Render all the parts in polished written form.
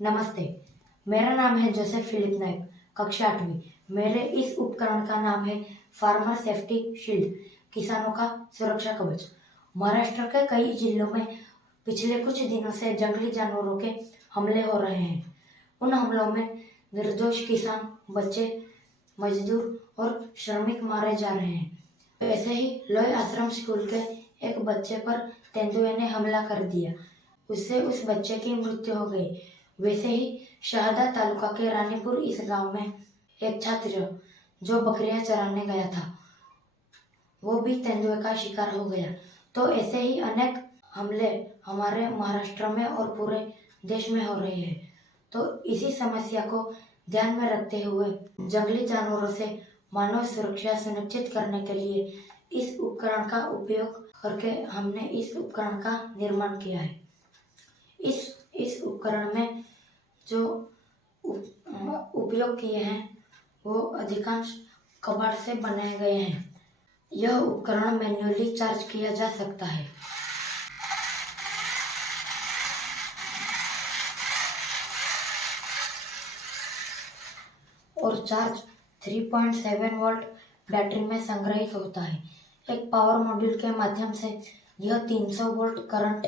नमस्ते, मेरा नाम है जोसेफ फिलिप नायक, कक्षा 8वीं। मेरे इस उपकरण का नाम है फार्मर सेफ्टी शील्ड, किसानों का सुरक्षा कवच। महाराष्ट्र के कई जिलों में पिछले कुछ दिनों से जंगली जानवरों के हमले हो रहे हैं। उन हमलों में निर्दोष किसान, बच्चे, मजदूर और श्रमिक मारे जा रहे हैं। ऐसे ही लोई आश्रम स्कूल के एक बच्चे पर तेंदुए ने हमला कर दिया, उससे उस बच्चे की मृत्यु हो गई। वैसे ही शहादा तालुका के रानीपुर इस गांव में एक छात्र जो बकरियां चराने गया था, वो भी तेंदुए का शिकार हो गया। तो ऐसे ही अनेक हमले हमारे महाराष्ट्र में और पूरे देश में हो रहे हैं। तो इसी समस्या को ध्यान में रखते हुए जंगली जानवरों से मानव सुरक्षा सुनिश्चित करने के लिए इस उपकरण का उपयोग करके हमने इस उपकरण का निर्माण किया है। इस उपकरण में जो उपयोग किए हैं वो अधिकांश कबाड़ से बनाए गए हैं। यह उपकरण मैन्युअली चार्ज किया जा सकता है और चार्ज 3.7 वोल्ट बैटरी में संग्रहित होता है। एक पावर मॉड्यूल के माध्यम से यह 300 वोल्ट करंट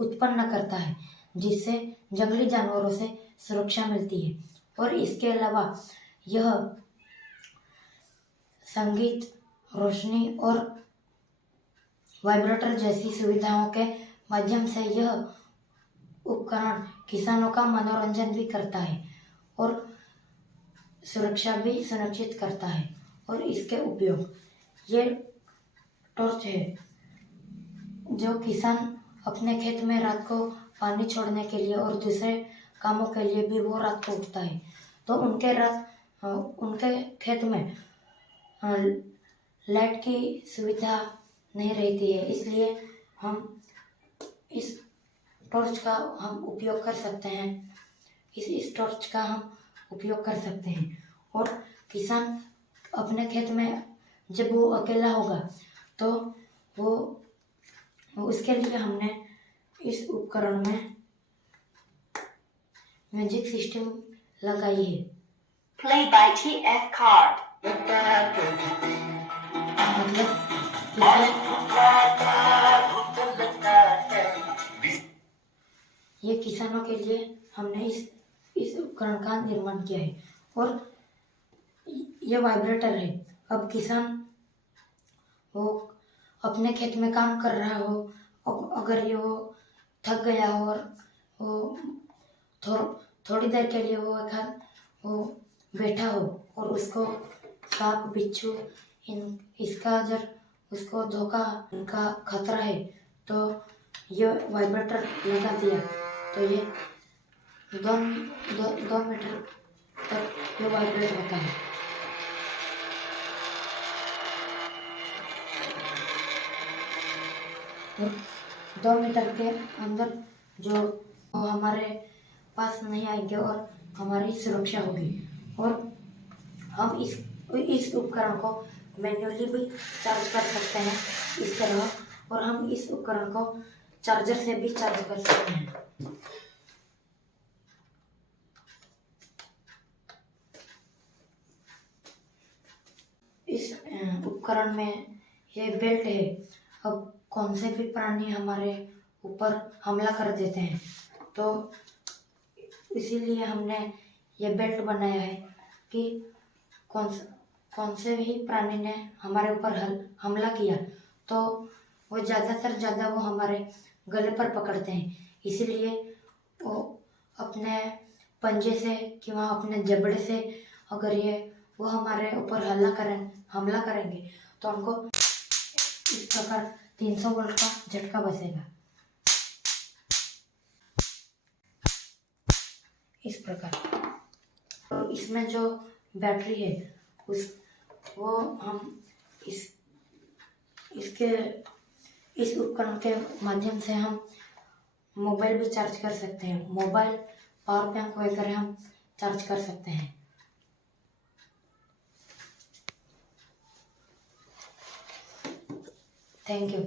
उत्पन्न करता है, जिससे जंगली जानवरों से सुरक्षा मिलती है। और इसके अलावा यह संगीत, रोशनी और वाइब्रेटर जैसी सुविधाओं के माध्यम से यह उपकरण किसानों का मनोरंजन भी करता है और सुरक्षा भी सुनिश्चित करता है। और इसके उपयोग, ये टॉर्च है जो किसान अपने खेत में रात को पानी छोड़ने के लिए और दूसरे कामों के लिए भी वो रात को उठता है, तो उनके खेत में लाइट की सुविधा नहीं रहती है, इसलिए हम इस टॉर्च का हम उपयोग कर सकते हैं। इस टॉर्च का हम उपयोग कर सकते हैं और किसान अपने खेत में जब वो अकेला होगा तो वो उसके लिए हमने इस उपकरण में म्यूजिक सिस्टम लगाई है। Play by TF Card. मतलब ये किसानों के लिए हमने इस उपकरण का निर्माण किया है और ये वाइब्रेटर है। अब किसान वो अपने खेत में काम कर रहा हो, अगर ये वो थक गया हो और वो थोड़ी देर के लिए वो बैठा हो और उसको सांप, बिच्छू इसका अगर उसको धोखा का खतरा है, तो ये वाइब्रेटर लगा दिया तो ये 2 मीटर तक ये वाइब्रेट होता है। और 2 मीटर के अंदर जो हमारे पास नहीं आएंगे और हमारी सुरक्षा होगी। और हम इस उपकरण को मैन्युअली भी चार्ज कर सकते हैं इस तरह, और हम इस उपकरण को चार्जर से भी चार्ज कर सकते हैं। इस उपकरण में ये बेल्ट है। अब कौन से भी प्राणी हमारे ऊपर हमला कर देते हैं, तो इसीलिए हमने ये बेल्ट बनाया है कि कौन से भी प्राणी ने हमारे ऊपर हमला किया तो वो ज़्यादा वो हमारे गले पर पकड़ते हैं। इसीलिए वो अपने पंजे से कि अपने जबड़े से अगर वो हमारे ऊपर हमला करेंगे तो उनको इस प्रकार 300 वोल्ट का झटका बसेगा। इस प्रकार तो इसमें जो बैटरी है वो हम इस उपकरण के माध्यम से हम मोबाइल भी चार्ज कर सकते हैं। मोबाइल, पावर बैंक वगैरह हम चार्ज कर सकते हैं। Thank you.